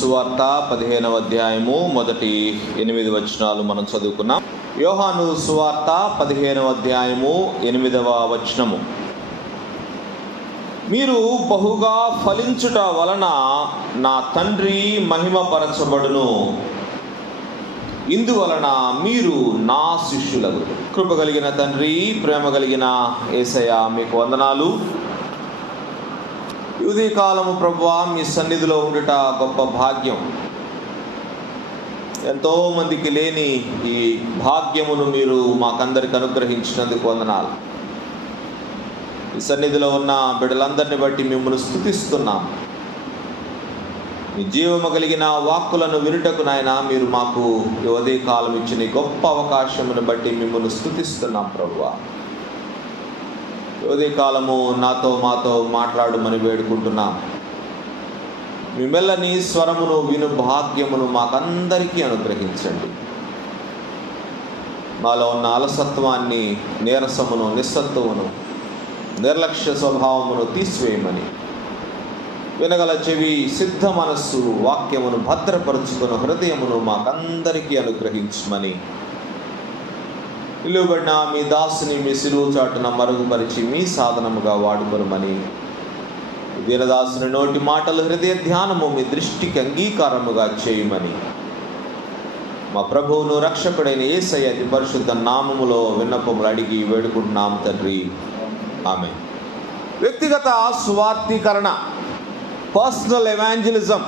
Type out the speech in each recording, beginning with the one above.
సువార్త 15వ అధ్యాయము మొదటి 8 వచనాలు మనం చదువుకున్నాం. యోహాను సువార్త 15వ అధ్యాయము 8వ వచనము. మీరు బహుగా ఫలించుట వలన నా తండ్రి మహిమపరచబడును, ఇందువలన మీరు నా శిష్యులగురు. కృప కలిగిన తండ్రి, ప్రేమ కలిగిన యేసయ్య, మీకు వందనాలు. ఉదయకాలము ప్రభువా, మీ సన్నిధిలో ఉండుట గొప్ప భాగ్యం. ఎంతోమందికి లేని ఈ భాగ్యమును మీరు మాకందరికి అనుగ్రహించినందుకు వందనాలు. ఈ సన్నిధిలో ఉన్న బిడ్డలందరిని బట్టి మిమ్మల్ని స్తుతిస్తున్నాం. మీ జీవము కలిగిన వాక్కులను వినుటకు నాయన మీరు మాకు ఈ ఉదయకాలం ఇచ్చిన గొప్ప అవకాశమును బట్టి మిమ్మల్ని స్తుతిస్తున్నాం ప్రభువా. ఉదయకాలము నాతో మాతో మాట్లాడమని వేడుకుంటున్నాం. మీ మెల్లని స్వరమును విను భాగ్యమును మాకందరికీ అనుగ్రహించండి. మాలో ఉన్న అలసత్వాన్ని, నీరసమును, నిస్సత్వమును, నిర్లక్ష్య స్వభావమును తీసివేయమని, వినగల చెవి, సిద్ధ మనస్సు, వాక్యమును భద్రపరుచుకున్న హృదయమును మాకందరికీ అనుగ్రహించమని, ఇలువబడిన మీ దాసుని మీ సిలువ చాటున మరుగుపరిచి మీ సాధనముగా వాడుకొనమని, దీనదాసుని నోటి మాటలు, హృదయ ధ్యానము మీ దృష్టికి అంగీకారముగా చేయమని మా ప్రభువును రక్షకుడైన యేసయ్య అతి పరిశుద్ధ నామములో విన్నపములు అడిగి వేడుకుంటున్నాం తండ్రి, ఆమేన్. వ్యక్తిగత సువార్తీకరణ, personal evangelism,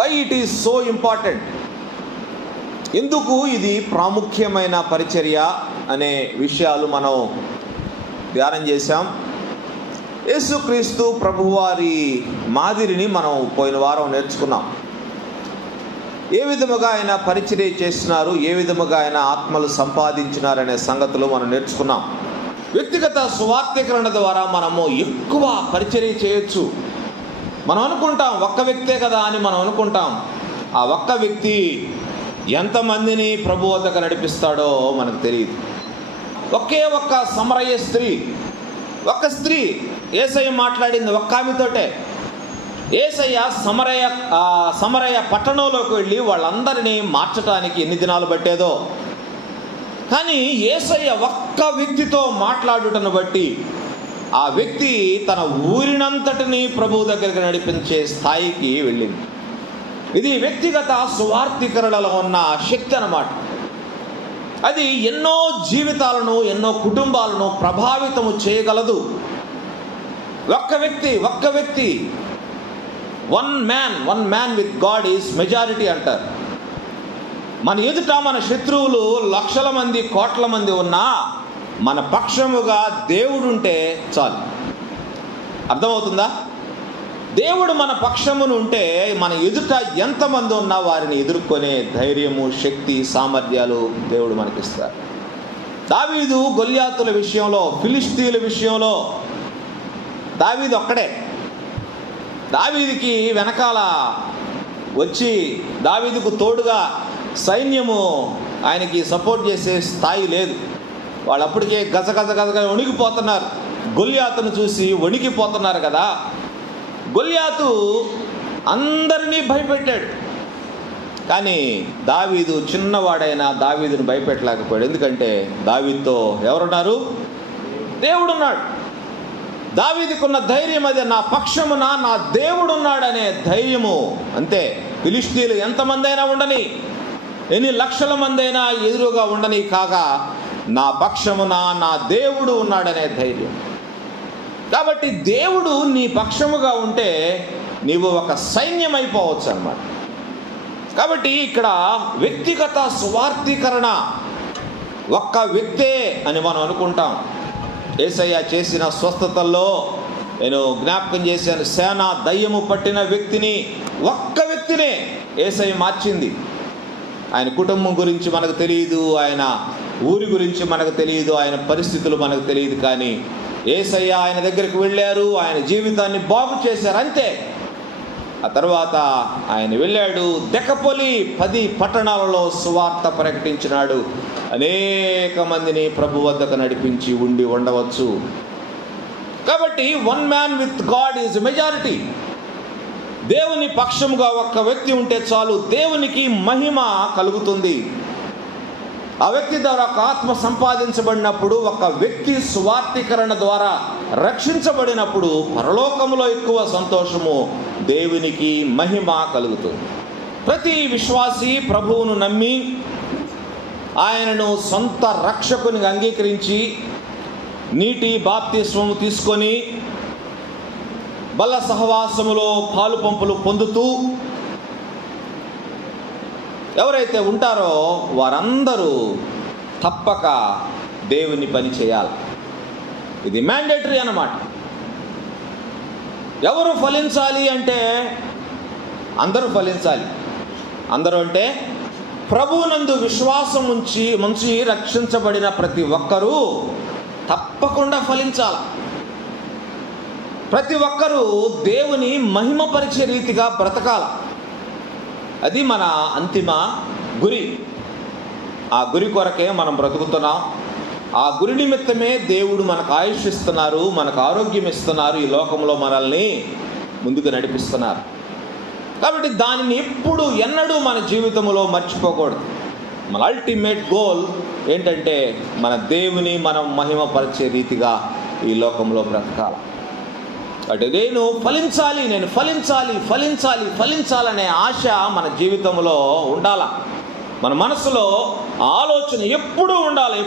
why it is so important, ఎందుకు ఇది ప్రాముఖ్యమైన పరిచర్య అనే విషయాలు మనం ధ్యానం చేశాం. యేసుక్రీస్తు ప్రభువారి మాదిరిని మనం పోయిన వారం నేర్చుకున్నాం. ఏ విధముగా ఆయన పరిచర్య చేస్తున్నారు, ఏ విధముగా ఆయన ఆత్మలు సంపాదించినారనే సంగతులు మనం నేర్చుకున్నాం. వ్యక్తిగత సువార్తీకరణ ద్వారా మనము ఎక్కువ పరిచర్య చేయొచ్చు. మనం అనుకుంటాం ఒక్క వ్యక్తే కదా అని మనం అనుకుంటాం. ఆ ఒక్క వ్యక్తి ఎంతమందిని ప్రభు వద్దకు నడిపిస్తాడో మనకు తెలియదు. ఒకే ఒక్క సమరయ స్త్రీ, ఒక్క స్త్రీ యేసయ్య మాట్లాడింది ఒక్క ఆమెతోటే. యేసయ్య సమరయ పట్టణంలోకి వెళ్ళి వాళ్ళందరినీ మార్చడానికి ఎన్ని దినాలు పట్టేదో. కానీ యేసయ్య ఒక్క వ్యక్తితో మాట్లాడుటను బట్టి ఆ వ్యక్తి తన ఊరినంతటినీ ప్రభువు దగ్గరికి నడిపించే స్థాయికి వెళ్ళింది. ఇది వ్యక్తిగత సువార్తీకరణలో ఉన్న శక్తి అన్నమాట. అది ఎన్నో జీవితాలను, ఎన్నో కుటుంబాలను ప్రభావితము చేయగలదు. ఒక్క వ్యక్తి one man with God is majority అంటారు. మన ఎదుట మన శత్రువులు లక్షల మంది, కోట్ల మంది ఉన్నా మన పక్షముగా దేవుడుంటే చాలు. అర్థమవుతుందా? దేవుడు మన పక్షమును ఉంటే మన ఎదుట ఎంతమంది ఉన్నా వారిని ఎదుర్కొనే ధైర్యము, శక్తి, సామర్థ్యాలు దేవుడు మనకిస్తారు. దావీదు గొల్యాతుల విషయంలో, ఫిలిష్తీయుల విషయంలో దావీదు ఒక్కడే. దావీదుకి వెనకాల వచ్చి దావీదుకు తోడుగా సైన్యము ఆయనకి సపోర్ట్ చేసే స్థాయి లేదు. వాళ్ళు అప్పటికే గజగజ వణికిపోతున్నారు. గొల్యాతును చూసి వణికిపోతున్నారు కదా. గొల్యాతు అందరినీ భయపెట్టాడు. కానీ దావీదు చిన్నవాడైనా దావీదును భయపెట్టలేకపోయాడు. ఎందుకంటే దావీదుతో ఎవరున్నారు? దేవుడున్నాడు. దావీదుకున్న ధైర్యం అదే, నా పక్షమున నా దేవుడున్నాడనే ధైర్యము. అంతే. ఫిలిష్తీయులు ఎంతమంది అయినా ఉండని, ఎన్ని లక్షల మంది అయినా ఎదురుగా ఉండని, కాగా నా పక్షమున నా దేవుడు ఉన్నాడనే ధైర్యం. కాబట్టి దేవుడు నీ పక్షముగా ఉంటే నీవు ఒక సైన్యం అయిపోవచ్చు అన్నమాట. కాబట్టి ఇక్కడ వ్యక్తిగత సువార్తీకరణ ఒక్క వ్యక్తే అని మనం అనుకుంటాం. యేసయ్య చేసిన స్వస్థతల్లో నేను జ్ఞాపకం చేశాను. సేన దయ్యము పట్టిన వ్యక్తిని, ఒక్క వ్యక్తినే యేసయ్య మార్చింది. ఆయన కుటుంబం గురించి మనకు తెలియదు, ఆయన ఊరి గురించి మనకు తెలియదు, ఆయన పరిస్థితులు మనకు తెలియదు. కానీ యేసయ్య ఆయన దగ్గరికి వెళ్ళారు, ఆయన జీవితాన్ని బాగు చేశారు, అంతే. ఆ తర్వాత ఆయన వెళ్ళాడు, దెకపొలి 10 పట్టణాలలో సువార్త ప్రకటించినాడు. అనేక మందిని ప్రభు వద్దకు నడిపించి ఉండవచ్చు. కాబట్టి one man with God is majority. దేవుని దేవుని పక్షముగా ఒక్క వ్యక్తి ఉంటే చాలు, దేవునికి మహిమ కలుగుతుంది. ఆ వ్యక్తి ద్వారా ఒక ఆత్మ సంపాదించబడినప్పుడు, ఒక వ్యక్తి సువార్తీకరణ ద్వారా రక్షించబడినప్పుడు పరలోకములో ఎక్కువ సంతోషము, దేవునికి మహిమ కలుగుతుంది. ప్రతి విశ్వాసి ప్రభువును నమ్మి ఆయనను సొంత రక్షకునిగా అంగీకరించి నీటి బాప్తిస్మము తీసుకొని బల్ల సహవాసములో పాలు పంపులు పొందుతూ ఎవరైతే ఉంటారో వారందరూ తప్పక దేవుని పని చేయాలి. ఇది మ్యాండేటరీ అన్నమాట. ఎవరు ఫలించాలి అంటే అందరూ ఫలించాలి. అందరూ అంటే ప్రభువునందు విశ్వాసం ఉంచి రక్షించబడిన ప్రతి ఒక్కరూ తప్పకుండా ఫలించాలి. ప్రతి ఒక్కరూ దేవుని మహిమపరిచే రీతిగా బ్రతకాల. అది మన అంతిమ గురి. ఆ గురి కొరకే మనం బ్రతుకుతున్నాం. ఆ గురి నిమిత్తమే దేవుడు మనకు ఆయుష్ ఇస్తున్నారు, మనకు ఆరోగ్యం ఇస్తున్నారు, ఈ లోకంలో మనల్ని ముందుకు నడిపిస్తున్నారు. కాబట్టి దానిని ఎన్నడూ మన జీవితంలో మర్చిపోకూడదు. మన అల్టిమేట్ గోల్ ఏంటంటే మన దేవుని మనం మహిమపరిచే రీతిగా ఈ లోకంలో బ్రతకాలి. అంటే నేను ఫలించాలనే ఆశ మన జీవితంలో ఉండాల. మన మనసులో ఆలోచన ఎప్పుడూ ఉండాలి.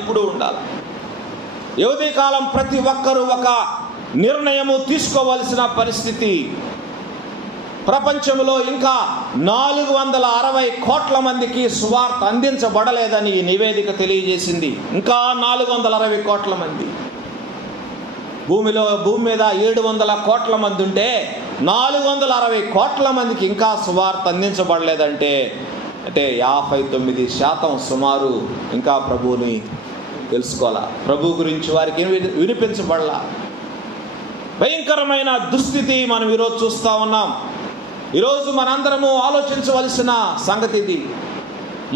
యువతీ కాలం ప్రతి ఒక్కరూ ఒక నిర్ణయము తీసుకోవలసిన పరిస్థితి. ప్రపంచంలో ఇంకా 460 కోట్ల మందికి సువార్త అందించబడలేదని ఈ నివేదిక తెలియజేసింది. ఇంకా 460 కోట్ల మంది. భూమి మీద 700 కోట్ల మంది ఉంటే 460 కోట్ల మందికి ఇంకా సువార్త అందించబడలేదంటే 59% సుమారు ఇంకా ప్రభువుని తెలుసుకోవాలా, ప్రభు గురించి వారికి వినిపించబడాల. భయంకరమైన దుస్థితి మనం ఈరోజు చూస్తూ ఉన్నాం. ఈరోజు మనందరము ఆలోచించవలసిన సంగతి ఇది.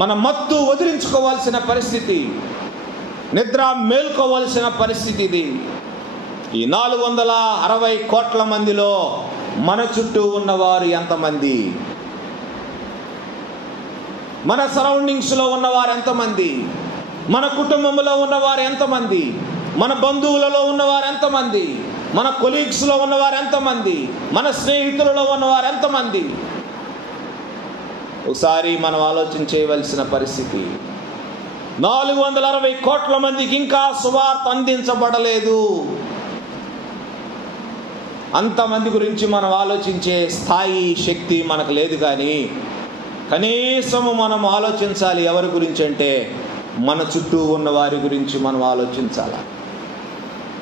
మన మత్తు వదిలించుకోవాల్సిన పరిస్థితి, నిద్ర మేల్కోవాల్సిన పరిస్థితి ఇది. ఈ 460 కోట్ల మందిలో మన చుట్టూ ఉన్నవారు ఎంతమంది? మన సరౌండింగ్స్లో ఉన్నవారు ఎంతమంది? మన కుటుంబంలో ఉన్నవారు ఎంతమంది? మన బంధువులలో ఉన్నవారు ఎంతమంది? మన కొలీగ్స్లో ఉన్నవారు ఎంతమంది? మన స్నేహితులలో ఉన్నవారు ఎంతమంది? ఒకసారి మనం ఆలోచన చేయవలసిన పరిస్థితి. 460 కోట్ల మందికి ఇంకా సువార్త అందించబడలేదు. అంతమంది గురించి మనం ఆలోచించే స్థాయి, శక్తి మనకు లేదు. కానీ కనీసము మనం ఆలోచించాలి. ఎవరి గురించి అంటే మన చుట్టూ ఉన్న వారి గురించి మనం ఆలోచించాలి.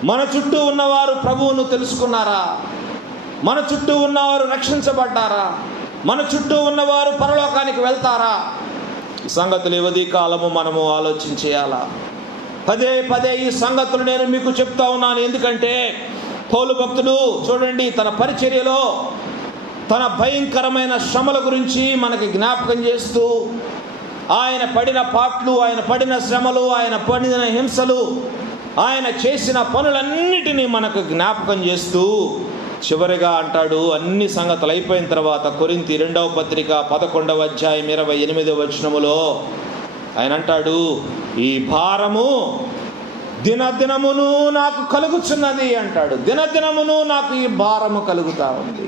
మన చుట్టూ ఉన్నవారు ప్రభువును తెలుసుకున్నారా? మన చుట్టూ ఉన్నవారు రక్షించబడ్డారా? మన చుట్టూ ఉన్నవారు పరలోకానికి వెళ్తారా? ఈ సంగతులు యువతీ కాలము మనము ఆలోచించేయాలా. పదే ఈ సంగతులు నేను మీకు చెప్తా ఉన్నాను. ఎందుకంటే పౌలు భక్తుడు చూడండి, తన పరిచర్యలో తన భయంకరమైన శ్రమల గురించి మనకి జ్ఞాపకం చేస్తూ, ఆయన పడిన పాట్లు, ఆయన పడిన శ్రమలు, ఆయన పడిన హింసలు, ఆయన చేసిన పనులన్నిటినీ మనకు జ్ఞాపకం చేస్తూ చివరిగా అంటాడు, అన్ని సంగతులు అయిపోయిన తర్వాత కొరింథీ 2వ పత్రిక 11వ అధ్యాయం 28వ వచనములో ఆయన అంటాడు, ఈ భారము దినదినమును నాకు కలుగుచున్నది అంటాడు. దినదినమును నాకు ఈ భారము కలుగుతూ ఉంది.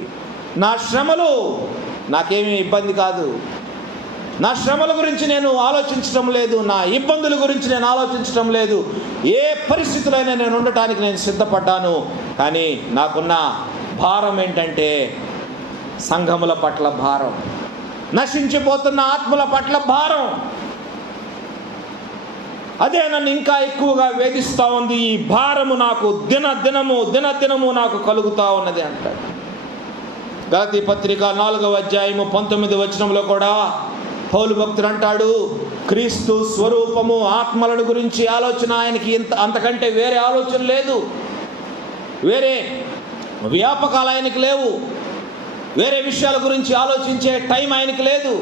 నా శ్రమలు నాకేమీ ఇబ్బంది కాదు. నా శ్రమల గురించి నేను ఆలోచించడం లేదు. నా ఇబ్బందుల గురించి నేను ఆలోచించడం లేదు. ఏ పరిస్థితులైనా నేను ఉండటానికి నేను సిద్ధపడ్డాను. కానీ నాకున్న భారం ఏంటంటే సంఘముల పట్ల భారం, నశించిపోతున్న ఆత్మల పట్ల భారం. అదే నన్ను ఇంకా ఎక్కువగా వేధిస్తూ ఉంది. ఈ భారము నాకు దినదినము నాకు కలుగుతూ ఉన్నది అంటాడు. గలతీ పత్రిక 4వ అధ్యాయము 19వ వచనంలో కూడా పౌలు భక్తుడు అంటాడు, క్రీస్తు స్వరూపము ఆత్మలను గురించి ఆలోచన ఆయనకి అంతకంటే వేరే ఆలోచన లేదు. వేరే వ్యాపకాలు ఆయనకి లేవు. వేరే విషయాల గురించి ఆలోచించే టైం ఆయనకి లేదు.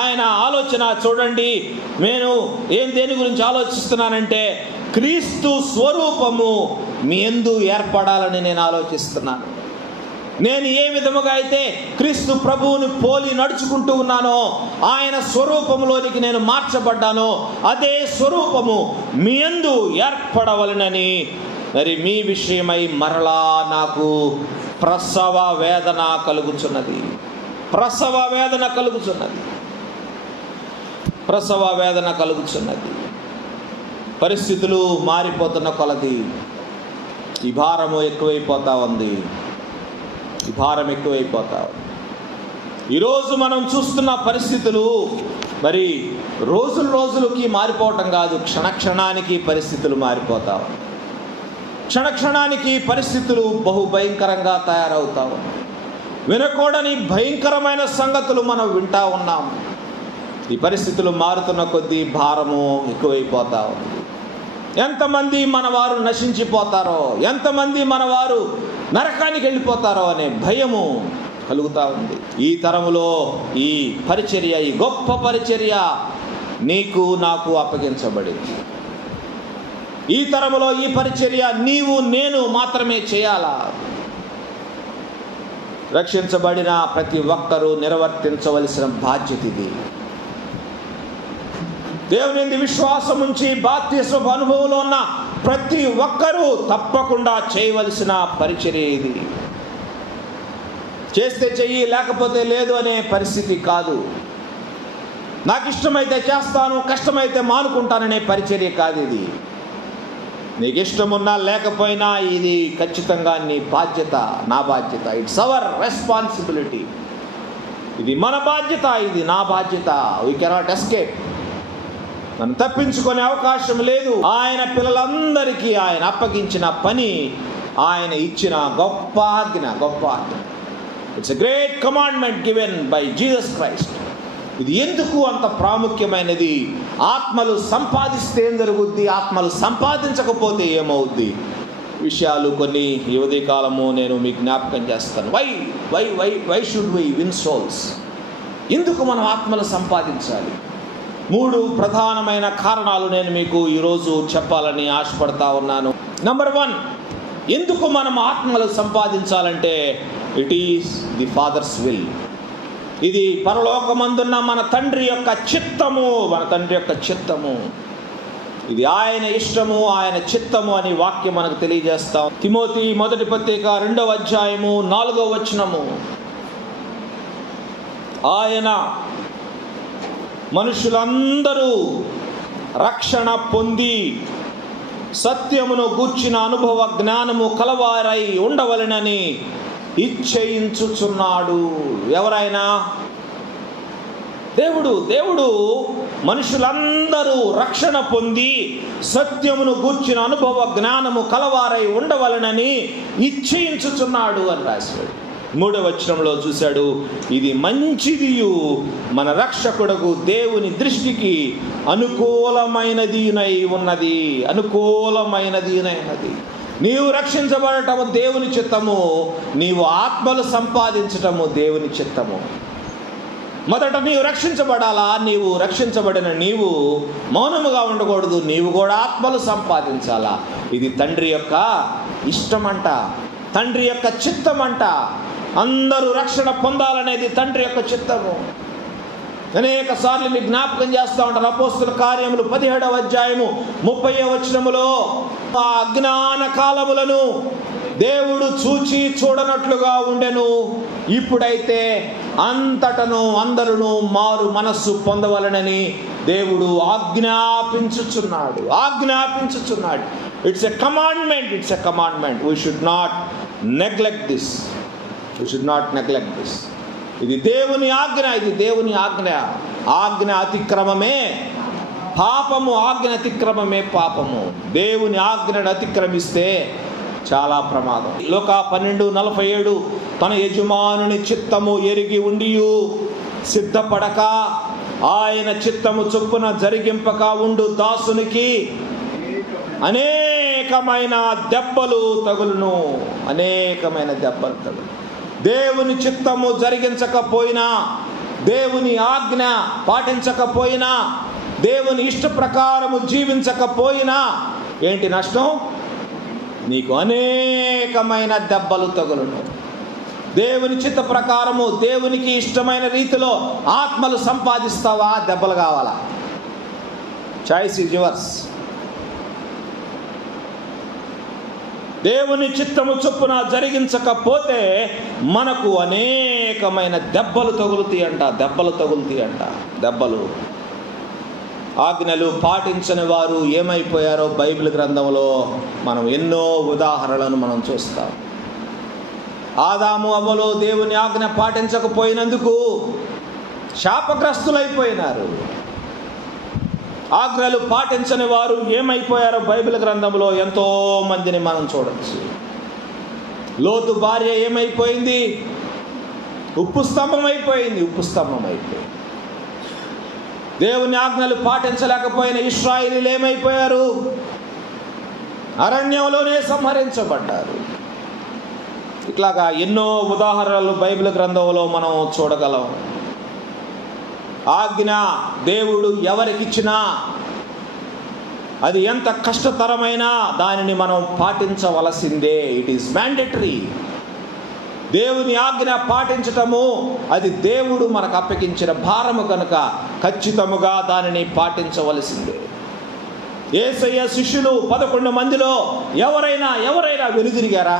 ఆయన ఆలోచన చూడండి, నేను దేని గురించి ఆలోచిస్తున్నానంటే క్రీస్తు స్వరూపము మీ యందు ఏర్పడాలని నేను ఆలోచిస్తున్నాను. నేను ఏ విధముగా అయితే క్రీస్తు ప్రభువుని పోలి నడుచుకుంటూ ఉన్నానో, ఆయన స్వరూపంలోనికి నేను మార్చబడ్డానో, అదే స్వరూపము మీ యందు ఏర్పడవలెనని మరి మీ విషయమై మరలా నాకు ప్రసవ వేదన కలుగుచున్నది. ప్రసవ వేదన కలుగుచున్నది. ప్రసవ వేదన కలుగుచున్నది. పరిస్థితులు మారిపోతున్న కొలది ఈ భారము ఎక్కువైపోతా ఉంది. ఈ భారం ఎక్కువైపోతా ఉంది. ఈరోజు మనం చూస్తున్న పరిస్థితులు మరి రోజులకి మారిపోవటం కాదు, క్షణక్షణానికి పరిస్థితులు మారిపోతా ఉన్నాయి. క్షణక్షణానికి పరిస్థితులు బహుభయంకరంగా తయారవుతా ఉన్నాయి. వినకూడని భయంకరమైన సంగతులు మనం వింటా ఉన్నాం. ఈ పరిస్థితులు మారుతున్న కొద్దీ భారము ఎక్కువైపోతా ఉంది. ఎంతమంది మనవారు నశించిపోతారో, ఎంతమంది మనవారు నరకానికి వెళ్ళిపోతారో అనే భయము కలుగుతూ ఉంది. ఈ తరములో ఈ పరిచర్య, ఈ గొప్ప పరిచర్య నీకు నాకు అప్పగించబడింది. ఈ తరములో ఈ పరిచర్య నీవు నేను మాత్రమే చేయాలా? రక్షించబడిన ప్రతి ఒక్కరూ నిర్వర్తించవలసిన బాధ్యత ఇది. దేవుని విశ్వాసం ఉంచి బాప్తిస్మ అనుభవంలో ఉన్న ప్రతి ఒక్కరూ తప్పకుండా చేయవలసిన పరిచర్య ఇది. చేస్తే చెయ్యి, లేకపోతే లేదు అనే పరిస్థితి కాదు. నాకు ఇష్టమైతే చేస్తాను, కష్టమైతే మానుకుంటాననే పరిచర్య కాదు ఇది. నీకు ఇష్టమున్నా లేకపోయినా ఇది ఖచ్చితంగా నీ బాధ్యత, నా బాధ్యత. It's our responsibility. ఇది మన బాధ్యత, ఇది నా బాధ్యత. We cannot escape. మనం తప్పించుకునే అవకాశం లేదు. ఆయన పిల్లలందరికీ ఆయన అప్పగించిన పని, ఆయన ఇచ్చిన గొప్ప ఆజ్ఞ. It's a great commandment given by Jesus Christ. ఇది ఎందుకు అంత ప్రాముఖ్యమైనది? ఆత్మలు సంపాదిస్తే ఏం జరుగుద్ది, ఆత్మలు సంపాదించకపోతే ఏమవుద్ది? విషయాలు కొన్ని ఈ ఉదయకాలము నేను మీకు జ్ఞాపకం చేస్తాను. Why should we win souls? ఎందుకు మనం ఆత్మలు సంపాదించాలి? 3 ప్రధానమైన కారణాలు నేను మీకు ఈరోజు చెప్పాలని ఆశపడతా ఉన్నాను. నంబర్ 1, ఎందుకు మనం ఆత్మలు సంపాదించాలంటే it is the fathers will. ఇది పరలోకమందున్న మన తండ్రి యొక్క చిత్తము. మన తండ్రి యొక్క చిత్తము ఇది. ఆయన ఇష్టము, ఆయన చిత్తము అని వాక్యం మనకు తెలియజేస్తాం. తిమోతి మొదటి పత్రిక 2వ అధ్యాయము 4వ వచనము. ఆయన మనుషులందరూ రక్షణ పొంది సత్యమును గూర్చిన అనుభవ జ్ఞానము కలవారై ఉండవలెనని ఇచ్ఛయించుచున్నాడు. ఎవరైనా? దేవుడు మనుషులందరూ రక్షణ పొంది సత్యమును గూర్చిన అనుభవ జ్ఞానము కలవారై ఉండవలెనని ఇచ్ఛయించుచున్నాడు అని రాశాడు. 3వ వచనంలో చూశాడు, ఇది మంచిదియు మన రక్షకుడకు దేవుని దృష్టికి అనుకూలమైనదినై ఉన్నది. నీవు రక్షించబడటము దేవుని చిత్తము, నీవు ఆత్మలు సంపాదించటము దేవుని చిత్తము. మొదట నీవు రక్షించబడాలా? నీవు రక్షించబడిన నీవు మౌనముగా ఉండకూడదు. నీవు కూడా ఆత్మలు సంపాదించాలా. ఇది తండ్రి యొక్క ఇష్టమంట, తండ్రి యొక్క చిత్తమంట. అందరూ రక్షణ పొందాలనేది తండ్రి యొక్క చిత్తము. అనేక సార్లు మీకు జ్ఞాపకం చేస్తూ ఉంటారు. అపోస్తుల కార్యములు 17వ అధ్యాయము 30వ వచనములో ఆ అజ్ఞాన కాలములను దేవుడు చూచి చూడనట్లుగా ఉండెను. ఇప్పుడైతే అంతటను అందరూ మారు మనస్సు పొందవలనని దేవుడు ఆజ్ఞాపించుచున్నాడు. It's a commandment. We should not neglect this. ఇది దేవుని ఆజ్ఞ. ఆజ్ఞ అతిక్రమమే పాపము. దేవుని ఆజ్ఞను అతిక్రమిస్తే చాలా ప్రమాదం. లోకా 12:47 తన యజమానుని చిత్తము ఎరిగి ఉండియు సిద్ధపడక ఆయన చిత్తము చొప్పున జరిగింపక ఉండు దాసునికి అనేకమైన దెబ్బలు తగులును. దేవుని చిత్తము జరిగించకపోయినా, దేవుని ఆజ్ఞ పాటించకపోయినా, దేవుని ఇష్ట ప్రకారము జీవించకపోయినా ఏంటి నష్టం? నీకు అనేకమైన దెబ్బలు తగులును. దేవుని చిత్త ప్రకారము దేవునికి ఇష్టమైన రీతిలో ఆత్మలు సంపాదిస్తావా, దెబ్బలు కావాలా? Choice is yours. దేవుని చిత్తము చొప్పున జరిగించకపోతే మనకు అనేకమైన దెబ్బలు తగులుతాయంట. దెబ్బలు. ఆజ్ఞలు పాటించని వారు ఏమైపోయారో బైబిల్ గ్రంథంలో మనం ఎన్నో ఉదాహరణలను మనం చూస్తాం. ఆదాము అవ్వలు దేవుని ఆజ్ఞ పాటించకపోయినందుకు శాపగ్రస్తులైపోయినారు. ఆజ్ఞలు పాటించని వారు ఏమైపోయారో బైబిల్ గ్రంథంలో ఎంతో మందిని మనం చూడవచ్చు. లోతు భార్య ఏమైపోయింది? ఉప్పు స్తంభం అయిపోయింది. దేవుని ఆజ్ఞలు పాటించలేకపోయిన ఇశ్రాయేలీయులు ఏమైపోయారు? అరణ్యంలోనే సంహరించబడ్డారు. ఇట్లాగా ఎన్నో ఉదాహరణలు బైబిల్ గ్రంథంలో మనం చూడగలం. ఆజ్ఞ దేవుడు ఎవరికిచ్చినా అది ఎంత కష్టతరమైనా దానిని మనం పాటించవలసిందే. It is mandatory. దేవుని ఆజ్ఞ పాటించటము అది దేవుడు మనకు అప్పగించిన భారము కనుక ఖచ్చితముగా దానిని పాటించవలసిందే. యేసయ్య శిష్యులు 11 మందిలో ఎవరైనా వెనుదిరిగారా?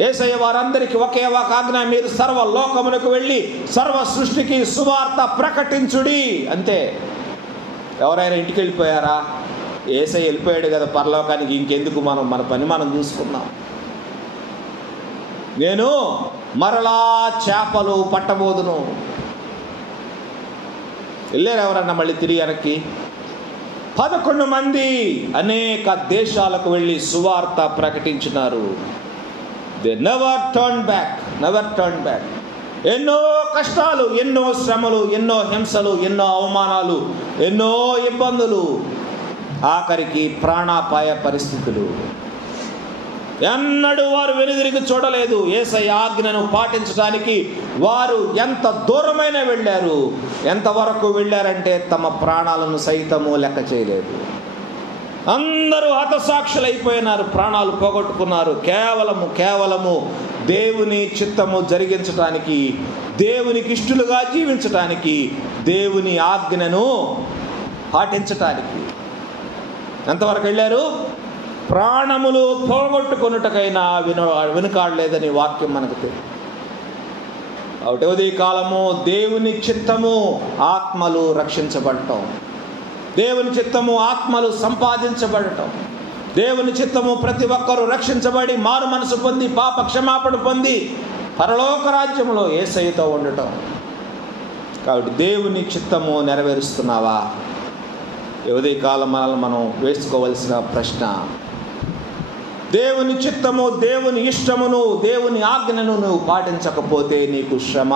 యేసయ్య వారందరికీ ఒకే ఒక ఆజ్ఞ, మీరు సర్వ లోకమునకు వెళ్ళి సర్వ సృష్టికి సువార్త ప్రకటించుడి, అంతే. ఎవరైనా ఇంటికి వెళ్ళిపోయారా? యేసయ్య వెళ్ళిపోయాడు కదా పరలోకానికి, ఇంకెందుకు మన పని మనం చూసుకున్నాం. నేను మరలా చేపలు పట్టబోదును. వెళ్ళారు ఎవరన్నా మళ్ళీ తిరిగి వెనక్కి? 11 మంది అనేక దేశాలకు వెళ్ళి సువార్త ప్రకటించినారు. They never turned back. ఎన్నో కష్టాలు, ఎన్నో శ్రమలు, ఎన్నో హింసలు, ఎన్నో అవమానాలు, ఎన్నో ఇబ్బందులు, ఆఖరికి ప్రాణాపాయ పరిస్థితులు. ఎన్నడూ వారు వెనుదిరిగి చూడలేదు. యేసయ్య ఆజ్ఞను పాటించడానికి వారు ఎంత దూరమైన వెళ్ళారు. ఎంతవరకు వెళ్ళారంటే తమ ప్రాణాలను సైతము లెక్క చేయలేదు. అందరూ హతసాక్షులైపోయినారు, ప్రాణాలు పోగొట్టుకున్నారు. కేవలము దేవుని చిత్తము జరిగించటానికి, దేవునికి ఇష్టలుగా జీవించటానికి, దేవుని ఆజ్ఞను పాటించటానికి. ఎంతవరకు వెళ్ళారు? ప్రాణములు పోగొట్టుకొనుటకైనా వెనుకాడలేదని వాక్యం మనకు తెలియదు. ఒకటి కాలము దేవుని చిత్తము ఆత్మలు రక్షించబడటం, దేవుని చిత్తము ఆత్మలు సంపాదించబడటం, దేవుని చిత్తము ప్రతి ఒక్కరూ రక్షించబడి మారు మనసు పొంది పాప క్షమాపణ పొంది పరలోక రాజ్యంలో యేసయ్యతో ఉండటం. కాబట్టి దేవుని చిత్తము నెరవేరుస్తున్నావా? ఉదయ కాలం మనం వేసుకోవలసిన ప్రశ్న. దేవుని చిత్తము, దేవుని ఇష్టమును, దేవుని ఆజ్ఞను నువ్వు పాటించకపోతే నీకు శ్రమ,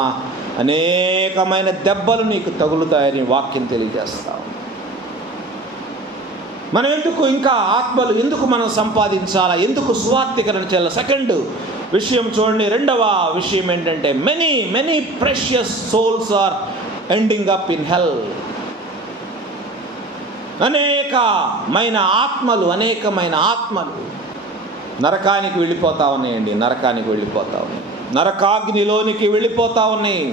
అనేకమైన దెబ్బలు నీకు తగులుతాయని వాక్యం తెలియజేస్తాం. మనం ఇంకా ఆత్మలు ఎందుకు మనం సంపాదించాలా? ఎందుకు సువార్తికరణ చేయాలి? సెకండ్ విషయం చూడండి. రెండవ విషయం ఏంటంటే many precious souls are ending up in hell. అనేకమైన ఆత్మలు నరకానికి వెళ్ళిపోతా ఉన్నాయండి. నరకాగ్నిలోనికి వెళ్ళిపోతా ఉన్నాయి.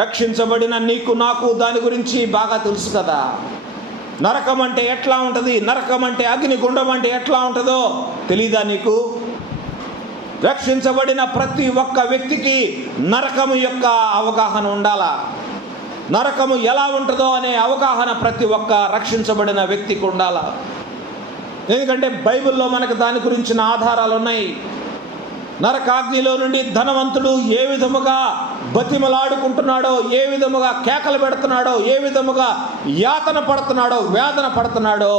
రక్షించబడిన నీకు నాకు దాని గురించి బాగా తెలుసు కదా. నరకం అంటే ఎట్లా ఉంటుంది, నరకం అంటే అగ్నిగుండం అంటే ఎట్లా ఉంటుందో తెలీదా నీకు? రక్షించబడిన ప్రతి ఒక్క వ్యక్తికి నరకము యొక్క అవగాహన ఉండాలా. నరకము ఎలా ఉంటుందో అనే అవగాహన ప్రతి ఒక్క రక్షించబడిన వ్యక్తికి ఉండాలా. ఎందుకంటే బైబిల్లో మనకు దాని గురించిన ఆధారాలు ఉన్నాయి. నరకాగ్నిలో నుండి ధనవంతుడు ఏ విధముగా బతిమలాడుకుంటున్నాడో, ఏ విధముగా కేకలు పెడుతున్నాడో, ఏ విధముగా వేదన పడుతున్నాడో,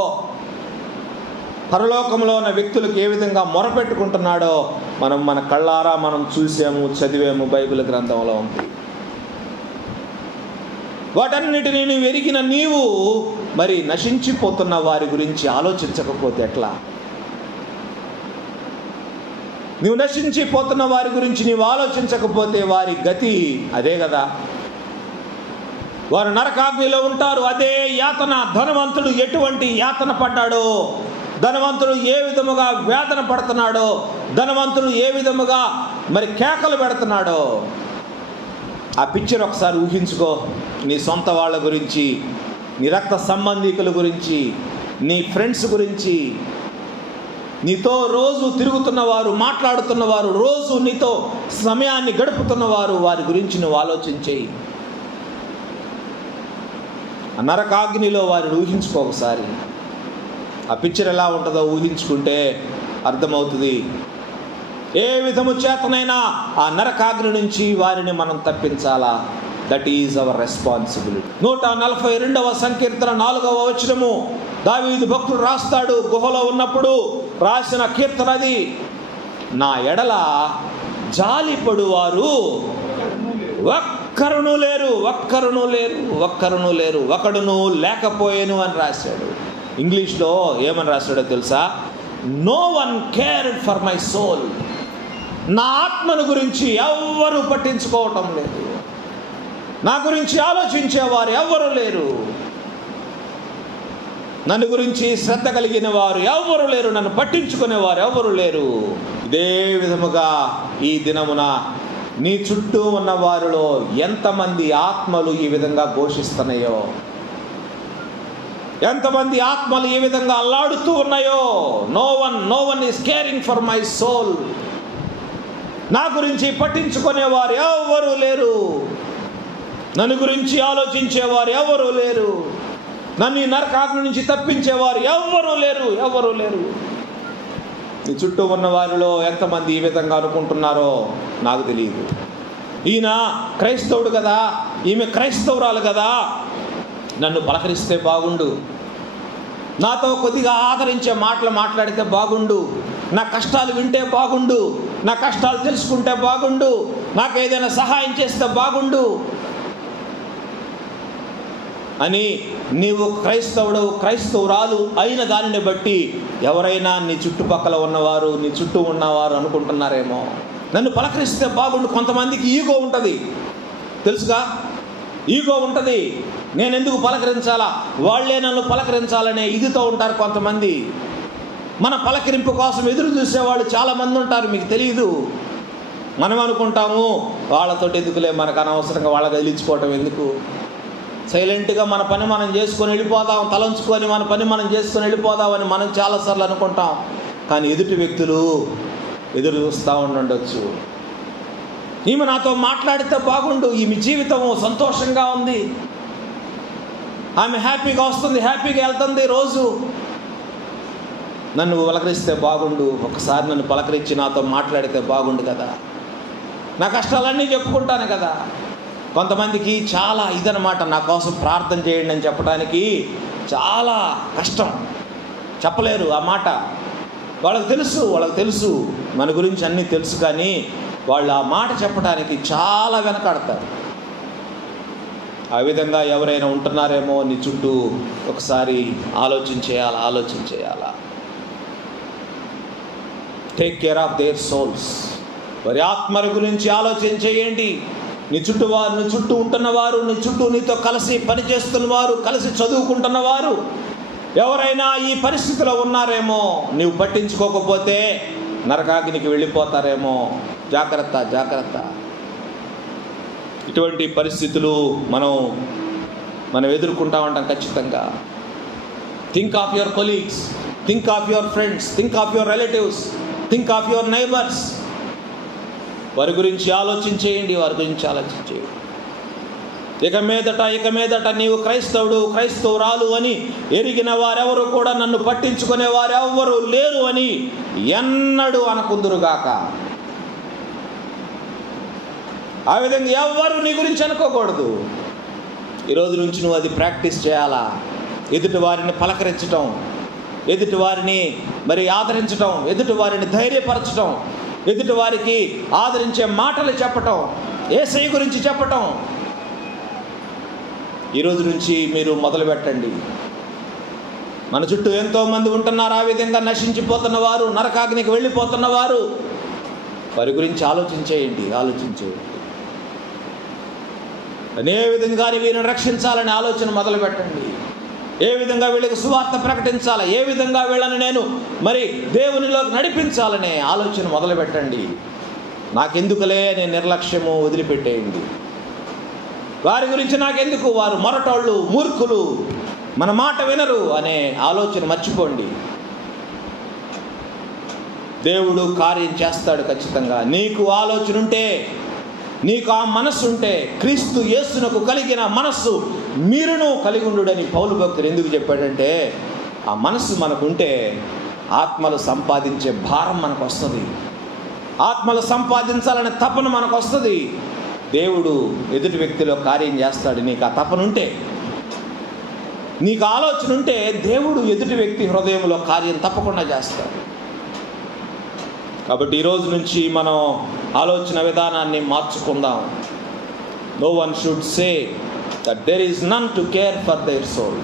పరలోకంలో ఉన్న వ్యక్తులకు ఏ విధంగా మొరపెట్టుకుంటున్నాడో మన కళ్ళారా మనం చూసాము, చదివాము. బైబిల్ గ్రంథంలో ఉంది. వాటన్నిటిని నువ్వు ఎరిగిన నీవు మరి నశించిపోతున్న వారి గురించి ఆలోచించకపోతే ఎట్లా? నువ్వు నశించిపోతున్న వారి గురించి నీవు ఆలోచించకపోతే వారి గతి అదే కదా. వారు నరకాగ్నిలో ఉంటారు. అదే యాతన. ధనవంతుడు ఎటువంటి యాతన పడ్డాడో, ధనవంతుడు ఏ విధముగా వేదన పడుతున్నాడో, ధనవంతుడు ఏ విధముగా మరి కేకలు పెడుతున్నాడో ఆ పిక్చర్ ఒకసారి ఊహించుకో. నీ సొంత వాళ్ళ గురించి, నీ రక్త సంబంధికుల గురించి, నీ ఫ్రెండ్స్ గురించి, నీతో రోజు తిరుగుతున్నవారు, మాట్లాడుతున్నవారు, రోజు నీతో సమయాన్ని గడుపుతున్నవారు, వారి గురించి నువ్వు ఆలోచించేయి. నరకాగ్నిలో వారిని ఊహించుకో ఒకసారి. ఆ పిక్చర్ ఎలా ఉంటుందో ఊహించుకుంటే అర్థమవుతుంది. ఏ విధము చేతనైనా ఆ నరకాగ్ని నుంచి వారిని మనం తప్పించాలా. That is our responsibility. 142వ సంకీర్తన 4వ వచనము దావీదు భక్తుడు రాస్తాడు. గుహలో ఉన్నప్పుడు రాసిన కీర్తన అది. నా ఎడల జాలిపడువారు ఒక్కరును లేరు, ఒక్కరును లేరు, ఒక్కరును లేరు, ఒకడును లేకపోయేను అని రాశాడు. ఇంగ్లీష్లో ఏమని రాశాడో తెలుసా? No one cared for my soul. నా ఆత్మను గురించి ఎవ్వరూ పట్టించుకోవటం లేదు. నా గురించి ఆలోచించేవారు ఎవ్వరూ లేరు. నన్ను గురించి శ్రద్ధ కలిగిన వారు ఎవ్వరూ లేరు. నన్ను పట్టించుకునేవారు ఎవ్వరూ లేరు. ఇదే విధముగా ఈ దినమున నీ చుట్టూ ఉన్న వారిలో ఎంతమంది ఆత్మలు ఈ విధంగా ఘోషిస్తున్నాయో, ఎంతమంది ఆత్మలు ఈ విధంగా అల్లాడుతూ ఉన్నాయో. No one is caring for my soul. నా గురించి పట్టించుకునేవారు ఎవరు లేరు. నన్ను గురించి ఆలోచించేవారు ఎవరు లేరు. నన్ను ఈ నరకాగ్ని నుంచి తప్పించేవారు ఎవరు లేరు, ఎవరు లేరు. నీ చుట్టూ ఉన్న వారిలో ఎంతమంది ఈ విధంగా అనుకుంటున్నారో నాకు తెలియదు. ఈయన క్రైస్తవుడు కదా, ఈమె క్రైస్తవురాలు కదా, నన్ను పలకరిస్తే బాగుండు, నాతో కొద్దిగా ఆదరించే మాటలు మాట్లాడితే బాగుండు, నా కష్టాలు వింటే బాగుండు, నా కష్టాలు తెలుసుకుంటే బాగుండు, నాకు ఏదైనా సహాయం చేస్తే బాగుండు అని నీవు క్రైస్తవురాలు అయిన దానిని బట్టి ఎవరైనా నీ చుట్టుపక్కల ఉన్నవారు, నీ చుట్టూ ఉన్నవారు అనుకుంటున్నారేమో నన్ను పలకరిస్తే బాగుండు. కొంతమందికి ఈగో ఉంటుంది, తెలుసుగా, ఈగో ఉంటుంది. నేను ఎందుకు పలకరించాలా, వాళ్ళే నన్ను పలకరించాలనే ఇదితో ఉంటారు కొంతమంది. మన పలకరింపు కోసం ఎదురు చూసేవాళ్ళు చాలామంది ఉంటారు, మీకు తెలియదు. మనం అనుకుంటాము వాళ్ళతోటి ఎందుకులే, మనకు అనవసరంగా వాళ్ళకి వదిలించుకోవటం ఎందుకు, సైలెంట్గా మన పని మనం చేసుకొని వెళ్ళిపోదాం, తలంచుకొని మన పని మనం చేసుకొని వెళ్ళిపోదామని మనం చాలాసార్లు అనుకుంటాం. కానీ ఎదుటి వ్యక్తులు ఎదురు చూస్తూ ఉండొచ్చు. ఈమె నాతో మాట్లాడితే బాగుండు, ఈమె జీవితం సంతోషంగా ఉంది, ఆమె హ్యాపీగా వస్తుంది, హ్యాపీగా వెళ్తుంది రోజు, నన్ను పలకరిస్తే బాగుండు, ఒకసారి నన్ను పలకరించి నాతో మాట్లాడితే బాగుండు కదా, నా కష్టాలన్నీ చెప్పుకుంటాను కదా. కొంతమందికి చాలా ఇదనమాట, నా కోసం ప్రార్థన చేయండి అని చెప్పడానికి చాలా కష్టం, చెప్పలేరు ఆ మాట. వాళ్ళకి తెలుసు మన గురించి అన్నీ తెలుసు, కానీ వాళ్ళు ఆ మాట చెప్పడానికి చాలా వెనకాడతారు. ఆ విధంగా ఎవరైనా ఉంటున్నారేమో నీ చుట్టూ, ఒకసారి ఆలోచించేయాలా. Take care of their souls. వారి ఆత్మల గురించి ఆలోచన చేయండి. నీ చుట్టూ ఉంటున్నవారు, నీ చుట్టూ నీతో కలిసి పనిచేస్తున్నవారు, కలిసి చదువుకుంటున్నవారు ఎవరైనా ఈ పరిస్థితిలో ఉన్నారేమో, నీవు పట్టించుకోకపోతే నరకాగ్నికి వెళ్ళిపోతారేమో. జాగ్రత్త. ఇటువంటి పరిస్థితులు మనం ఎదుర్కొంటా ఉంటాం ఖచ్చితంగా. Think of your colleagues, think of your friends, think of your relatives, think of your neighbours. వారి గురించి ఆలోచించేయండి. ఇక మీదట నీవు క్రైస్తవురాలు అని ఎరిగిన వారెవరు కూడా నన్ను పట్టించుకునే వారెవ్వరూ లేరు అని ఎన్నడూ అనుకుందురుగాక. ఆ విధంగా ఎవ్వరు నీ గురించి అనుకోకూడదు. ఈరోజు నుంచి నువ్వు అది ప్రాక్టీస్ చేయాలా. ఎదుటి వారిని పలకరించటం, ఎదుటి వారిని ఆదరించటం, ఎదుటి వారిని ధైర్యపరచటం, ఎదుటి వారికి ఆదరించే మాటలు చెప్పటం, యేసయ్య గురించి చెప్పటం. ఈరోజు నుంచి మీరు మొదలు పెట్టండి. మన చుట్టూ ఎంతోమంది ఉంటున్నారు ఆ విధంగా నశించిపోతున్నవారు, నరకాగ్నికి వెళ్ళిపోతున్నవారు. వారి గురించి ఆలోచించేయండి. ఏ విధంగా వీరిని రక్షించాలని ఆలోచన మొదలు పెట్టండి. ఏ విధంగా వీళ్ళకి సువార్త ప్రకటించాలి, ఏ విధంగా వీళ్ళని నేను దేవునిలోకి నడిపించాలనే ఆలోచన మొదలు పెట్టండి. నాకెందుకులే అనే నిర్లక్ష్యము వదిలిపెట్టేయండి. వారి గురించి నాకెందుకు, వారు మొరటోళ్ళు, మూర్ఖులు, మన మాట వినరు అనే ఆలోచన మర్చిపోండి. దేవుడు కార్యం చేస్తాడు ఖచ్చితంగా. నీకు ఆలోచన ఉంటే, నీకు ఆ మనస్సు ఉంటే, క్రీస్తు యేసునకు కలిగిన మనస్సు మీరును కలిగి ఉండుడని పౌలు భక్తుడు ఎందుకు చెప్పాడంటే, ఆ మనస్సు మనకుంటే ఆత్మలు సంపాదించే భారం మనకు వస్తుంది, ఆత్మలు సంపాదించాలనే తపన మనకు వస్తుంది. దేవుడు ఎదుటి వ్యక్తిలో కార్యం చేస్తాడు. నీకు ఆ తపన ఉంటే, నీకు ఆలోచన ఉంటే దేవుడు ఎదుటి వ్యక్తి హృదయంలో కార్యం తప్పకుండా చేస్తాడు. కాబట్టి ఈరోజు నుంచి మనం ఆలోచన విధానాన్ని మార్చుకుందాం. No one should say that there is none to care for their soul.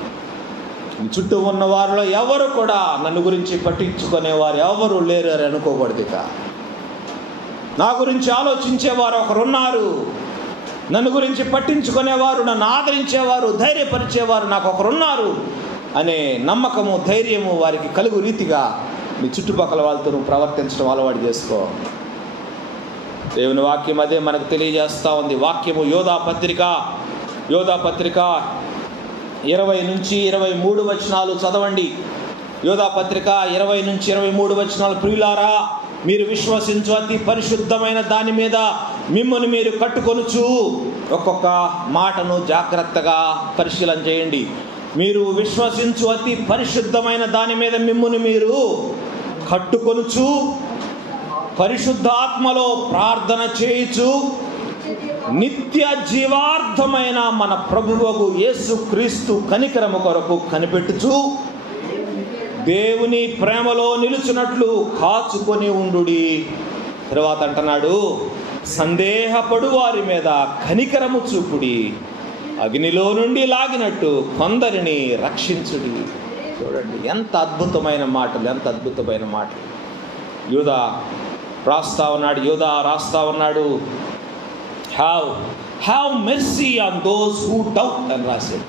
చుట్టూ ఉన్న వారిలో ఎవరు కూడా నన్ను గురించి పట్టించుకునేవారు ఎవరు లేరు అని అనుకోకూడదు. ఇక నా గురించి ఆలోచించేవారు ఒకరున్నారు, నన్ను గురించి పట్టించుకునేవారు, నన్ను ఆదరించేవారు, ధైర్యపరిచేవారు నాకు ఒకరున్నారు అనే నమ్మకము, ధైర్యము వారికి కలుగు రీతిగా నీ చుట్టుపక్కల వాళ్ళతో నువ్వు ప్రవర్తించడం అలవాటు చేసుకో. దేవుని వాక్యం అదే మనకు తెలియజేస్తూ ఉంది. వాక్యము యోధా పత్రిక 20 నుంచి 23 వచనాలు చదవండి. యోధా పత్రిక 20 నుంచి 23 వచనాలు. ప్రియులారా, మీరు విశ్వసించు అతి పరిశుద్ధమైన దాని మీద మిమ్మల్ని మీరు కట్టుకొనుచు. ఒక్కొక్క మాటను జాగ్రత్తగా పరిశీలన చేయండి. మీరు విశ్వసించు అతి పరిశుద్ధమైన దాని మీద మిమ్మల్ని మీరు కట్టుకొనుచు, పరిశుద్ధాత్మలో ప్రార్థన చేయుచు, నిత్య జీవార్థమైన మన ప్రభువగు యేసు క్రీస్తు కనికరము కొరకు కనిపెట్టుచు దేవుని ప్రేమలో నిలుచున్నట్లు కాచుకొని ఉండుడి. తర్వాత అంటున్నాడు, సందేహపడు వారి మీద కనికరము చూపుడి, అగ్నిలో నుండి లాగినట్టు కొందరిని రక్షించుడి. చూడండి ఎంత అద్భుతమైన మాటలు, ఎంత అద్భుతమైన మాటలు. యోధా రాస్తా ఉన్నాడు have mercy on those who doubt అని రాశాడు.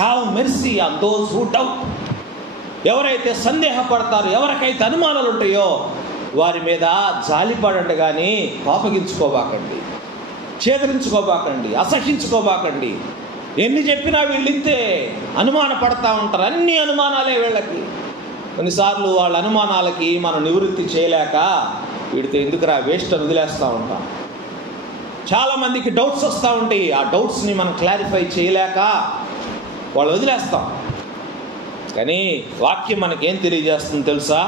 Have mercy on those who doubt. ఎవరైతే సందేహపడతారో, ఎవరికైతే అనుమానాలు ఉంటాయో వారి మీద జాలిపడండి, కానీ కోపగించుకోబాకండి, చేదరించుకోబాకండి, అసహించుకోబాకండి. ఎన్ని చెప్పినా వీళ్ళింతే అనుమాన పడతా ఉంటారు. అన్ని అనుమానాలే వీళ్ళకి. కొన్నిసార్లు వాళ్ళ అనుమానాలకి మనం నివృత్తి చేయలేక వీడితో ఎందుకురా వేస్ట్ అని వదిలేస్తూ ఉంటాం. చాలామందికి డౌట్స్ వస్తూ ఉంటాయి. ఆ డౌట్స్ని మనం క్లారిఫై చేయలేక వాళ్ళు వదిలేస్తాం. కానీ వాక్యం మనకేం తెలియజేస్తుంది తెలుసా?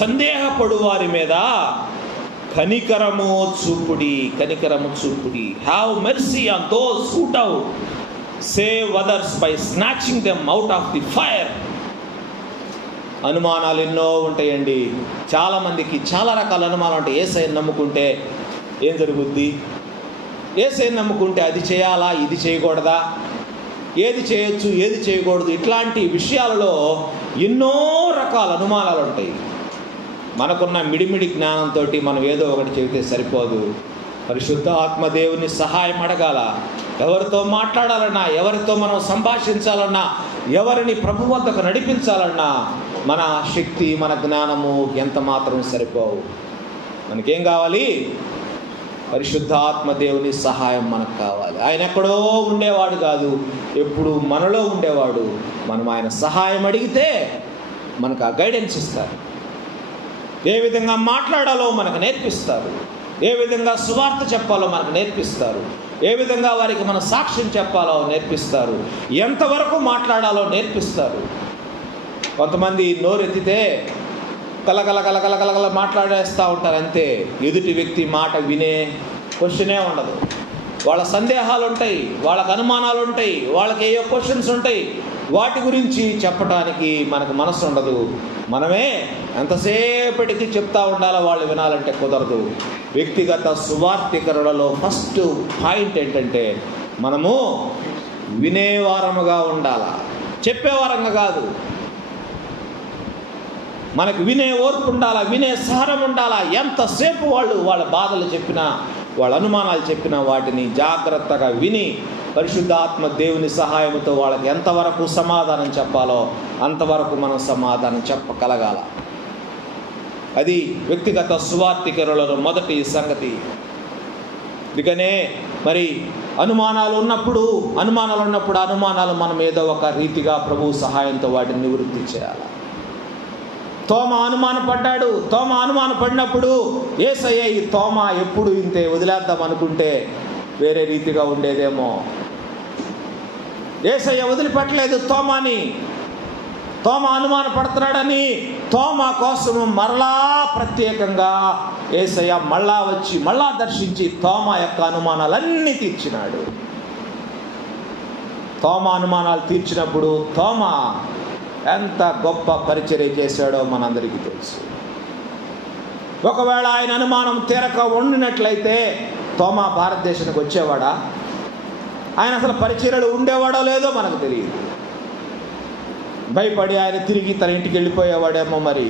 సందేహపడు వారి మీద కనికరము చూపుడి. Have mercy on those who doubt, save others by snatching them out of the fire. అనుమానాలు ఎన్నో ఉంటాయండి. చాలామందికి చాలా రకాల అనుమానాలు ఉంటాయి. యేసయ్యను నమ్ముకుంటే ఏం జరుగుద్ది, యేసయ్యను నమ్ముకుంటే అది చేయాలా, ఇది చేయకూడదా, ఏది చేయొచ్చు, ఏది చేయకూడదు, ఇట్లాంటి విషయాలలో ఎన్నో రకాల అనుమానాలు ఉంటాయి. మనకున్న మిడిమిడి జ్ఞానంతో మనం ఏదో ఒకటి చెబితే సరిపోదు. పరిశుద్ధ ఆత్మదేవుని సహాయం అడగాల. ఎవరితో మాట్లాడాలన్నా, ఎవరితో మనం సంభాషించాలన్నా, ఎవరిని ప్రభు వద్దకు నడిపించాలన్నా మన శక్తి, మన జ్ఞానము ఎంత మాత్రం సరిపోవు. మనకేం కావాలి? పరిశుద్ధ ఆత్మదేవుని సహాయం మనకు కావాలి. ఆయన ఎక్కడో ఉండేవాడు కాదు, ఎప్పుడు మనలో ఉండేవాడు. మనం ఆయన సహాయం అడిగితే మనకు ఆ గైడెన్స్ ఇస్తారు. ఏ విధంగా మాట్లాడాలో మనకు నేర్పిస్తారు, ఏ విధంగా సువార్త చెప్పాలో మనకు నేర్పిస్తారు, ఏ విధంగా వారికి మన సాక్ష్యం చెప్పాలో నేర్పిస్తారు, ఎంతవరకు మాట్లాడాలో నేర్పిస్తారు. కొంతమంది నోరెత్తితే కలగల మాట్లాడేస్తూ ఉంటారు అంతే. ఎదుటి వ్యక్తి మాట వినే క్వశ్చనే ఉండదు. వాళ్ళ సందేహాలు ఉంటాయి, వాళ్ళకి అనుమానాలు ఉంటాయి, వాళ్ళకి ఏయో క్వశ్చన్స్ ఉంటాయి. వాటి గురించి చెప్పడానికి మనకు మనసు ఉండదు. మనమే ఎంతసేపటికి చెప్తా ఉండాలో వాళ్ళు వినాలంటే కుదరదు. వ్యక్తిగత సువార్తికరణలో ఫస్ట్ పాయింట్ ఏంటంటే మనము వినేవారముగా ఉండాలా, చెప్పేవారంగా కాదు. మనకు వినే ఓర్పు ఉండాలా, వినే సహనం ఉండాలా. ఎంతసేపు వాళ్ళు వాళ్ళ బాధలు చెప్పినా, వాళ్ళ అనుమానాలు చెప్పినా వాటిని జాగ్రత్తగా విని పరిశుద్ధాత్మ దేవుని సహాయంతో వాళ్ళకి ఎంతవరకు సమాధానం చెప్పాలో అంతవరకు మనం సమాధానం చెప్పగలగాల. అది వ్యక్తిగత సువార్తికులలో మొదటి సంగతి. అందుకనే మరి అనుమానాలు ఉన్నప్పుడు అనుమానాలు మనం ఏదో ఒక రీతిగా ప్రభు సహాయంతో వాటిని నివృత్తి చేయాలి. తోమ అనుమానపడినప్పుడు యేసయ్య ఈ తోమ ఎప్పుడు ఇంతే వదిలేద్దాం అనుకుంటే వేరే రీతిగా ఉండేదేమో. యేసయ్య వదిలిపెట్టలేదు తోమాని. తోమ అనుమానపడుతున్నాడని తోమ కోసము మరలా ప్రత్యేకంగా యేసయ్య మళ్ళా దర్శించి తోమ యొక్క అనుమానాలన్నీ తీర్చినాడు. తోమ అనుమానాలు తీర్చినప్పుడు తోమ ఎంత గొప్ప పరిచర్య చేశాడో మనందరికీ తెలుసు. ఒకవేళ ఆయన అనుమానం తీరక ఉండినట్లయితే తోమ భారతదేశానికి వచ్చేవాడా? ఆయన అసలు పరిచర్యలు ఉండేవాడో లేదో మనకు తెలియదు. భయపడి ఆయన తిరిగి తన ఇంటికి వెళ్ళిపోయేవాడేమో. మరి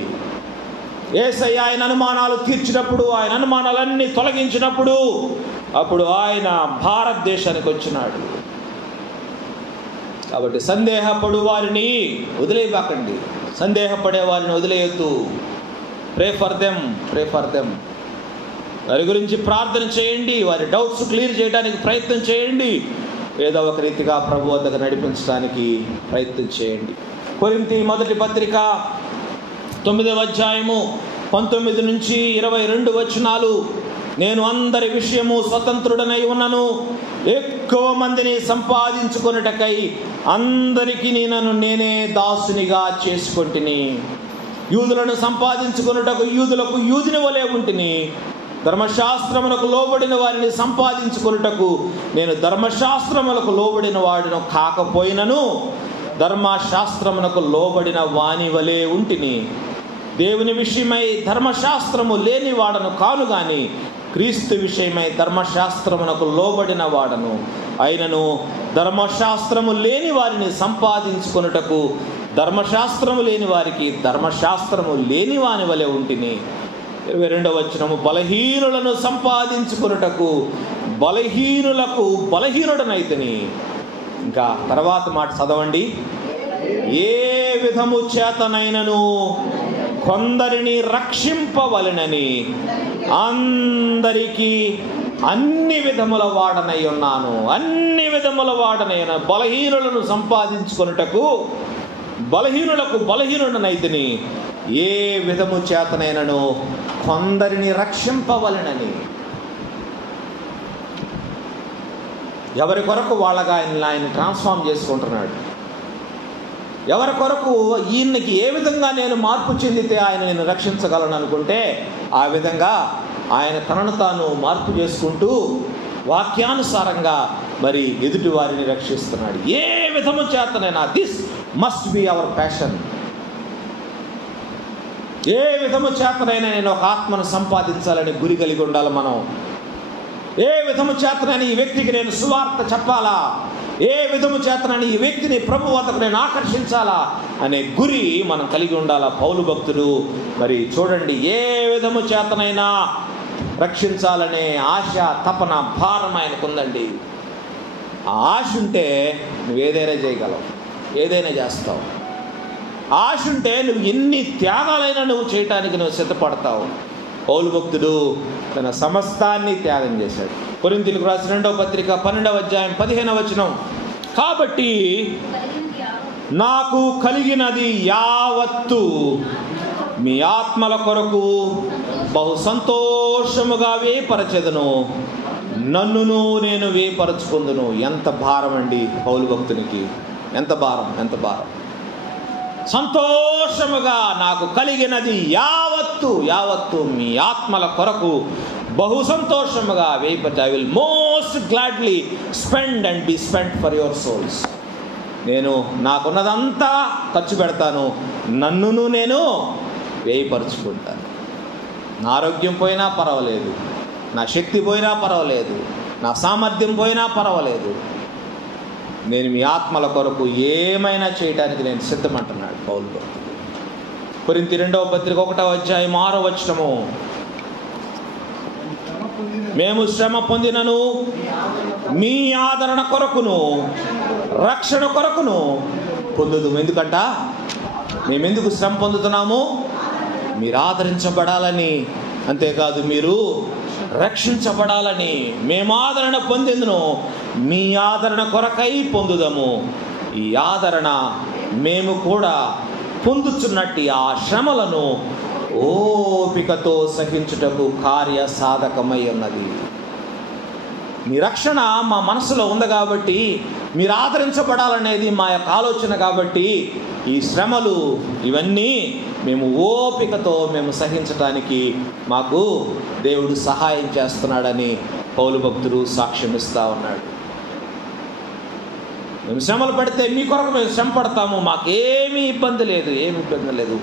యేసయ్య ఆయన అనుమానాలు తీర్చినప్పుడు, ఆయన అనుమానాలన్నీ తొలగించినప్పుడు అప్పుడు ఆయన భారతదేశానికి వచ్చినాడు. కాబట్టి సందేహపడు వారిని వదిలేయబాకండి, సందేహపడే వారిని వదిలేయొద్దు. Pray for them. వారి గురించి ప్రార్థన చేయండి, వారి డౌట్స్ క్లియర్ చేయడానికి ప్రయత్నం చేయండి, ఏదో ఒక రీతిగా ప్రభు వద్దకు నడిపించడానికి ప్రయత్నం చేయండి. కొరింథీ మొదటి పత్రిక 9వ అధ్యాయము 19 నుంచి 22 వచనాలు. నేను అందరి విషయము స్వతంత్రుడనై ఉన్నను, ఎక్కువ మందిని సంపాదించుకొనుటకై అందరికీ నేనే దాసునిగా చేసుకొంటిని. యూదులను సంపాదించుకొనుటకు యూదులకు యూదుని వలె ఉంటిని. ధర్మశాస్త్రములకు లోబడిన వారిని సంపాదించుకొనుటకు నేను ధర్మశాస్త్రములకు లోబడిన వాడిని కాకపోయినను ధర్మశాస్త్రమునకు లోబడిన వాని వలె ఉంటిని. దేవుని విషయమై ధర్మశాస్త్రము లేని వాడను కాను గాని క్రీస్తు విషయమై ధర్మశాస్త్రమునకు లోబడిన వాడను. అయినను ధర్మశాస్త్రము లేని వారిని సంపాదించుకొనుటకు ధర్మశాస్త్రము లేని వారికి ధర్మశాస్త్రము లేని వాని వలె ఉంటిని. 22వ వచనము, బలహీనులను సంపాదించుకొనుటకు బలహీనులకు బలహీనుడనైతిని. ఇంకా తర్వాత మాట చదవండి. ఏ విధము చేతనైనను కొందరిని రక్షింపవలెనని అందరికీ అన్ని విధముల వాడనై ఉన్నాను. బలహీనులను సంపాదించుకొనుటకు బలహీనులకు బలహీనుడనైతిని. ఏ విధము చేతనైనను కొందరిని రక్షింపవలెనని. ఎవరి కొరకు వాళ్ళగా ఆయన ట్రాన్స్ఫార్మ్ చేసుకుంటున్నాడు. ఎవరి కొరకు ఈయనకి ఏ విధంగా నేను మార్పు చెందితే ఆయన నేను రక్షించగలను అనుకుంటే ఆ విధంగా ఆయన తనను తాను మార్పు చేసుకుంటూ వాక్యానుసారంగా మరి ఎదుటి వారిని రక్షిస్తున్నాడు. ఏ విధము చేతనైనా this must be our passion. ఏ విధము చేతనైనా నేను ఒక ఆత్మను సంపాదించాలని గురి కలిగి ఉండాలి మనం. ఏ విధము చేతనైనా ఈ వ్యక్తికి నేను సువార్త చెప్పాలా, ఏ విధము చేతనైనా ఈ వ్యక్తిని ప్రభు వద్దకు నేను ఆకర్షించాలా అనే గురి మనం కలిగి ఉండాలా. పౌలు భక్తుడు మరి చూడండి, ఏ విధము చేతనైనా రక్షించాలనే ఆశ, తపన, భారం ఆయనకు ఉందండి. ఆ ఆశ ఉంటే నువ్వు ఏదైనా చేయగలవు, ఏదైనా చేస్తావు. ఆశ ఉంటే నువ్వు ఎన్ని త్యాగాలైనా నువ్వు చేయటానికి నువ్వు సిద్ధపడతావు. పౌలు భక్తుడు తన సమస్తాన్ని త్యాగం చేశాడు. కొరింథీయులకు రాసిన 2వ పత్రిక 12వ అధ్యాయం 15వ వచనం, కాబట్టి నాకు కలిగినది యావత్తు మీ ఆత్మల కొరకు బహు సంతోషముగా వేపరచెదను, నన్నును నేను వేపరచుకుందును. ఎంత భారం అండి పౌలు భక్తునికి, ఎంత భారం. సంతోషముగా నాకు కలిగినది యావత్తు మీ ఆత్మల కొరకు బహు సంతోషముగా వేపరచ. I will most gladly spend and be spent for your souls. నేను నాకున్నదంతా ఖర్చు పెడతాను, నన్నును నేను వేయపరుచుకుంటాను. నా ఆరోగ్యం పోయినా పర్వాలేదు, నా శక్తి పోయినా పర్వాలేదు, నా సామర్థ్యం పోయినా పర్వాలేదు, నేను మీ ఆత్మల కొరకు ఏమైనా చేయడానికి నేను సిద్ధమంటున్నాడు పౌలు భక్తుడు. కొరింథీ 2వ పత్రిక 1వ అధ్యాయం 6వ వచనము, మేము శ్రమ పొందినను మీ ఆదరణ కొరకును రక్షణ కొరకును పొందుదు. ఎందుకంట మేమెందుకు శ్రమ పొందుతున్నాము? మీరు ఆదరించబడాలని, అంతేకాదు మీరు రక్షించబడాలని. మేము ఆదరణ పొందేందును మీ ఆదరణ కొరకై పొందుదము. ఈ ఆదరణ మేము కూడా పొందుతున్నట్టు ఆ శ్రమలను ఓపికతో సహించుటకు కార్య సాధకమై ఉన్నది. మీ రక్షణ మా మనసులో ఉంది కాబట్టి, మీరు ఆదరించబడాలనేది మా యొక్క ఆలోచన కాబట్టి, ఈ శ్రమలు ఇవన్నీ మేము ఓపికతో మేము సహించడానికి మాకు దేవుడు సహాయం చేస్తున్నాడని పౌలు భక్తుడు సాక్ష్యం ఇస్తూ ఉన్నాడు. మేము శ్రమలు పడితే మీ కొరకు మేము శ్రమ పడతాము, మాకేమీ ఇబ్బంది లేదు, ఏమి ఇబ్బంది లేదు.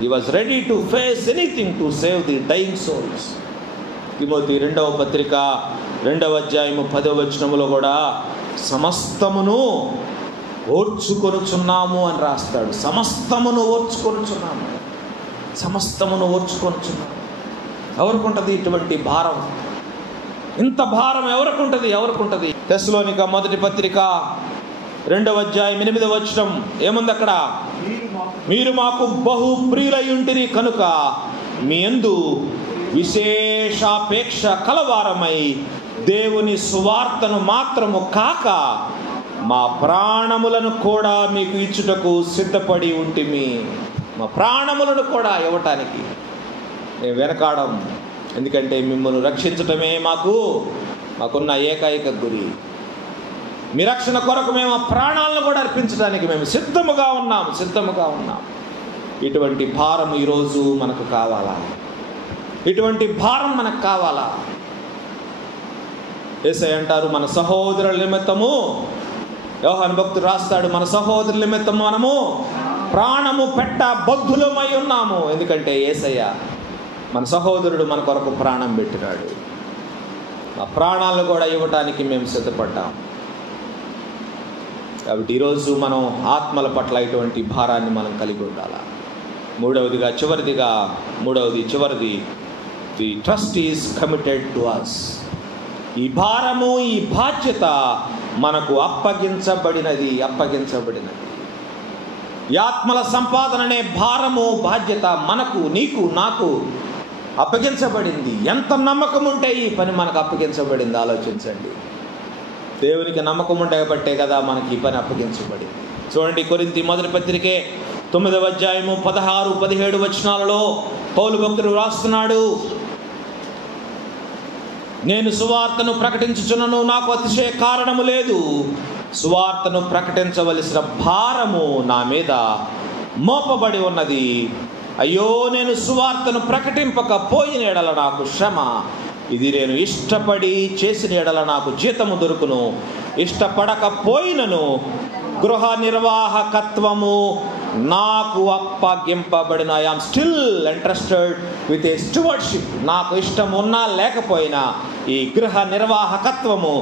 He was ready to face anything to save the dying souls. Timothy 2వ పత్రిక 2వ అధ్యాయము 10వ వచనములో కూడా సమస్తమును ఓర్చుకొనుచున్నాము అని రాస్తాడు. సమస్తమును ఓర్చుకొనుచున్నాము. ఎవరికి ఉంటుంది ఇటువంటి భారం? ఇంత భారం ఎవరికి ఉంటుంది? తెస్సలోనిక మొదటి పత్రిక 2వ అధ్యాయం 8వ వచనం ఏముంది అక్కడ? మీరు మాకు బహు ప్రియులై ఉంటిరి కనుక మీ యందు విశేషాపేక్ష కలవారమై దేవుని సువార్తను మాత్రము కాక మా ప్రాణములను కూడా మీకు ఇచ్చుటకు సిద్ధపడి ఉంటిమి. మా ప్రాణములను కూడా ఇవ్వటానికి మేము వెనకాడం. ఎందుకంటే మిమ్మల్ని రక్షించటమే మాకున్న ఏకైక గురి. మీ రక్షణ కొరకు మేము ఆ ప్రాణాలను కూడా అర్పించడానికి మేము సిద్ధముగా ఉన్నాం. ఇటువంటి భారం ఈరోజు మనకు కావాలా? ఇటువంటి భారం మనకు కావాలా? యేసయ్య అంటారు, మన సహోదరుల నిమిత్తము, యోహాను భక్తుడు రాస్తాడు, మన సహోదరుల నిమిత్తము మనము ప్రాణము పెట్ట బద్ధులమై ఉన్నాము. ఎందుకంటే యేసయ్య మన సహోదరుడు మన కొరకు ప్రాణం పెట్టినాడు. ఆ ప్రాణాలను కూడా ఇవ్వటానికి మేము సిద్ధపడ్డాం. కాబట్టి ఈరోజు మనం ఆత్మల పట్ల ఇటువంటి భారాన్ని మనం కలిగి ఉండాలి. చివరిది the trust is committed to us. ఈ భారము, ఈ బాధ్యత మనకు అప్పగించబడినది. ఈ ఆత్మల సంపాదన అనే భారము, బాధ్యత మనకు, నీకు, నాకు అప్పగించబడింది. ఎంత నమ్మకం ఉంటే ఈ పని మనకు అప్పగించబడింది ఆలోచించండి. దేవునికి నమ్మకం ఉండబట్టే కదా మనకి ఈ పని అప్పగించబడింది. చూడండి, కొరింథీ మొదటి పత్రికే 9వ అధ్యాయము 16-17 వచనాలలో పౌలు భక్తుడు రాస్తున్నాడు, నేను సువార్తను ప్రకటించుచున్నను, నాకు అతిశయ కారణము లేదు. సువార్తను ప్రకటించవలసిన భారము నా మీద మోపబడి ఉన్నది. అయ్యో, నేను సువార్తను ప్రకటింపకపోయిన ఎడల నాకు శ్రమ. ఇది నేను ఇష్టపడి చేసిన ఎడల నాకు జీతము దొరుకును. ఇష్టపడకపోయినను గృహ నిర్వాహకత్వము నాకు అప్పగింపబడిన. I am still interested with a stewardship. నాకు ఇష్టం ఉన్నా లేకపోయినా ఈ గృహ నిర్వాహకత్వము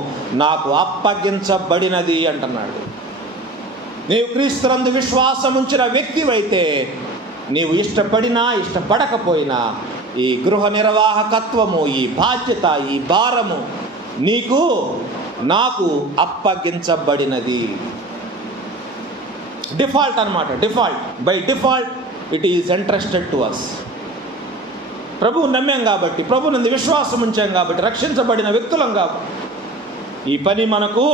నాకు అప్పగించబడినది అంటున్నాడు. నీవు క్రీస్తునందు విశ్వాసం ఉంచిన వ్యక్తివైతే నీవు ఇష్టపడినా ఇష్టపడకపోయినా ఈ గృహ నిర్వాహకత్వము, ఈ బాధ్యత, ఈ భారము నీకు, నాకు అప్పగించబడినది. డిఫాల్ట్ అన్నమాట. By default it is entrusted to us. ప్రభువు నమ్మాం కాబట్టి, ప్రభు నందు విశ్వాసం ఉంచాం కాబట్టి, రక్షించబడిన వ్యక్తులం కాబట్టి ఈ పని మనకు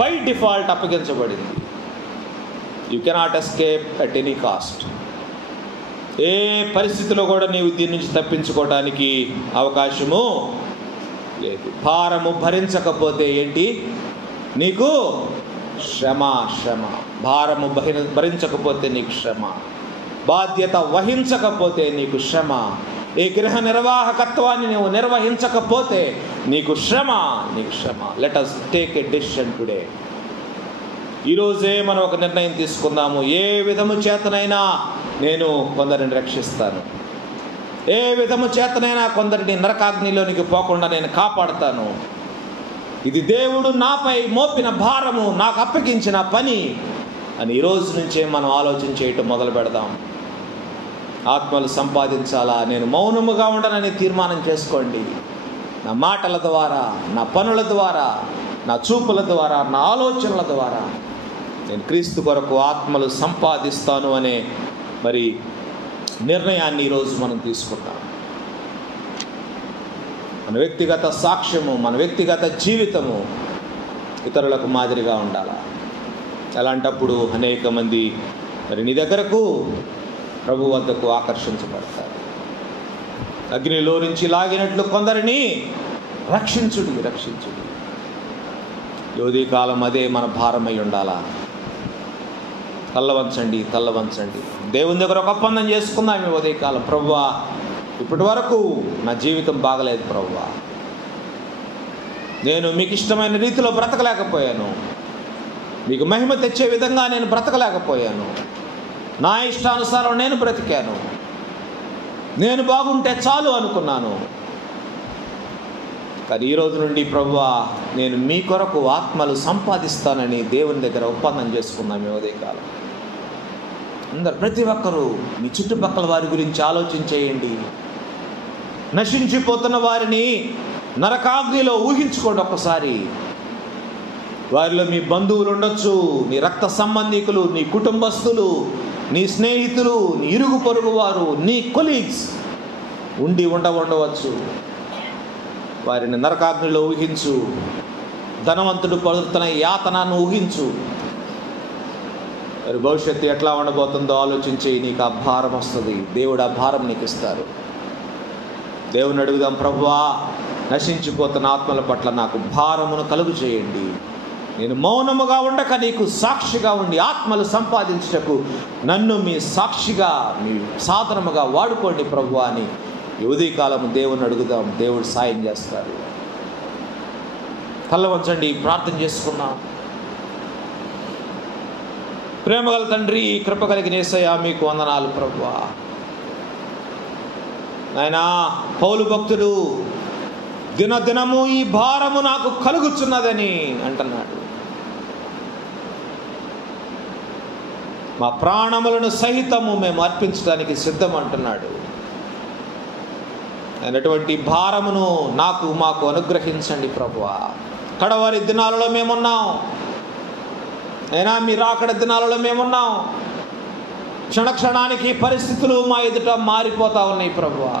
బై డిఫాల్ట్ అప్పగించబడింది. You cannot escape at any cost. ఏ పరిస్థితిలో కూడా నీవు దీని నుంచి తప్పించుకోవడానికి అవకాశము లేదు. భారము భరించకపోతే ఏంటి? నీకు శ్రమ. భారము భరించకపోతే నీకు శ్రమ. బాధ్యత వహించకపోతే నీకు శ్రమ. ఈ గృహ నిర్వాహకత్వాన్ని నువ్వు నిర్వహించకపోతే నీకు శ్రమ. Let us take a decision today. ఈరోజే మనం ఒక నిర్ణయం తీసుకుందాము. ఏ విధము చేతనైనా నేను కొందరిని రక్షిస్తాను. ఏ విధము చేతనైనా కొందరిని నరకాగ్నిలోనికి పోకుండా నేను కాపాడుతాను. ఇది దేవుడు నాపై మోపిన భారము, నాకు అప్పగించిన పని అని ఈరోజు నుంచే మనం ఆలోచన చేయటం మొదలు పెడదాం. ఆత్మలు సంపాదించాలా? నేను మౌనముగా ఉండనని తీర్మానం చేసుకోండి. నా మాటల ద్వారా, నా పనుల ద్వారా, నా చూపుల ద్వారా, నా ఆలోచనల ద్వారా నేను క్రీస్తు కొరకు ఆత్మలు సంపాదిస్తాను అనే మరి నిర్ణయాన్ని ఈరోజు మనం తీసుకుంటాం. మన వ్యక్తిగత సాక్ష్యము, మన వ్యక్తిగత జీవితము ఇతరులకు మాదిరిగా ఉండాలి. అలాంటప్పుడు అనేక మంది మరి నీ దగ్గరకు, ప్రభు వద్దకు ఆకర్షించబడతారు. అగ్నిలో నుంచి లాగినట్లు కొందరిని రక్షించుడి. యోధి కాలం అదే మన భారమై ఉండాలా. తల్లవంచండి. దేవుని దగ్గర ఒక ఒప్పందం చేసుకుందాం ఈ ఉదయకాలం. ప్రభువా, ఇప్పటి వరకు నా జీవితం బాగలేదు ప్రభువా, నేను మీకు ఇష్టమైన రీతిలో బ్రతకలేకపోయాను, మీకు మహిమ తెచ్చే విధంగా నేను బ్రతకలేకపోయాను, నా ఇష్టానుసారం నేను బ్రతికాను, నేను బాగుంటే చాలు అనుకున్నాను. కానీ ఈరోజు నుండి ప్రభువా, నేను మీ కొరకు ఆత్మలు సంపాదిస్తానని దేవుని దగ్గర ఒప్పందం చేసుకున్నాం ఈ ఉదయకాలం. అందరు ప్రతి ఒక్కరూ మీ చుట్టుపక్కల వారి గురించి ఆలోచించేయండి. నశించిపోతున్న వారిని నరకాగ్నిలో ఊహించుకోండి ఒక్కసారి. వారిలో మీ బంధువులు ఉండొచ్చు, నీ రక్త సంబంధికులు, నీ కుటుంబస్తులు, నీ స్నేహితులు, నీ ఇరుగు పొరుగు వారు, నీ కొలీగ్స్ ఉండవచ్చు. వారిని నరకాగ్నిలో ఊహించు. ధనవంతుడు పడుతున్న యాతనను ఊహించు. మరి భవిష్యత్తు ఎట్లా ఉండబోతుందో ఆలోచించి నీకు ఆ భారం వస్తుంది. దేవుడు ఆ భారం నీకు ఇస్తారు. దేవుని అడుగుదాం, ప్రభువా, నశించిపోతున్న ఆత్మల పట్ల నాకు భారమును కలుగు చేయండి. నేను మౌనముగా ఉండక నీకు సాక్షిగా ఉండి ఆత్మలు సంపాదించుటకు నన్ను మీ సాక్షిగా, మీ సాధనముగా వాడుకోండి ప్రభువా అని ఈ ఉదయకాలము దేవుని అడుగుదాం. దేవుడు సాయం చేస్తాడు. కళ్ళ వంచండి, ప్రార్థన చేసుకున్నాం. ప్రేమగల తండ్రి, కృప కలిగిన యేసయ్యా, మీకు వందనాలు ప్రభువా. నాయనా, పౌలు భక్తుడు దినదినము ఈ భారము నాకు కలుగుచున్నదని అంటున్నాడు. మా ప్రాణములను సహితము మేము అర్పించడానికి సిద్ధం అంటున్నాడు. అయినటువంటి భారమును మాకు అనుగ్రహించండి ప్రభువా. కడవారి దినాలలో మేమున్నాం అయినా, మీ రాకడ దినాలలో మేమున్నాం. క్షణక్షణానికి పరిస్థితులు మా ఎదుట మారిపోతూ ఉన్నాయి ప్రభువా.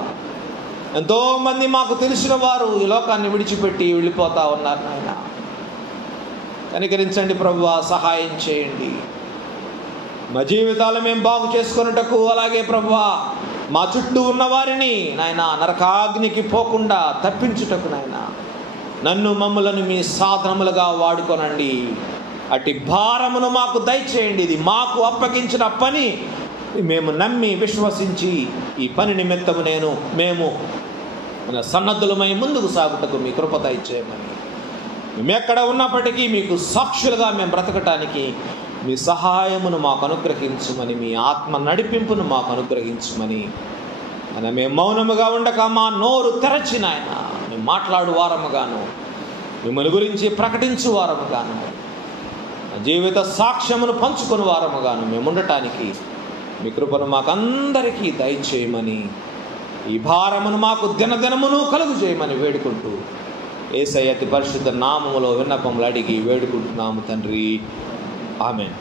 ఎంతోమంది మాకు తెలిసిన వారు ఈ లోకాన్ని విడిచిపెట్టి వెళ్ళిపోతూ ఉన్నారు నాయన. కనికరించండి ప్రభువా, సహాయం చేయండి. మా జీవితాలు మేము బాగు చేసుకున్నటకు, అలాగే ప్రభువా మా చుట్టూ ఉన్న వారిని నాయన నరకాగ్నికి పోకుండా తప్పించుటకు నాయన మమ్మలను మీ సాధనములుగా వాడుకోనండి. అట్టి భారమును మాకు దయచేయండి. ఇది మాకు అప్పగించిన పని, మేము నమ్మి విశ్వసించి ఈ పని నిమిత్తము మేము సన్నద్ధులమై ముందుకు సాగుటకు మీ కృప దయచేయమని, మేము ఎక్కడ ఉన్నప్పటికీ మీకు సాక్షులుగా మేము బ్రతకటానికి మీ సహాయమును మాకు అనుగ్రహించమని, మీ ఆత్మ నడిపింపును మాకు అనుగ్రహించమని, మేము మౌనముగా ఉండక మా నోరు తెరచిన ఆయన మేము మాట్లాడు వారముగాను, మిమ్మల్ని గురించి ప్రకటించు వారముగాను, జీవిత సాక్ష్యమును పంచుకుని వారముగాను మేము ఉండటానికి మీ కృపను మాకందరికీ దయచేయమని, ఈ భారమును మాకు దినదినమును కలుగు చేయమని వేడుకుంటూ యేసయ్య అతి పరిశుద్ధ నామములో విన్నపములు అడిగి వేడుకుంటున్నాము తండ్రి. ఆమేన్.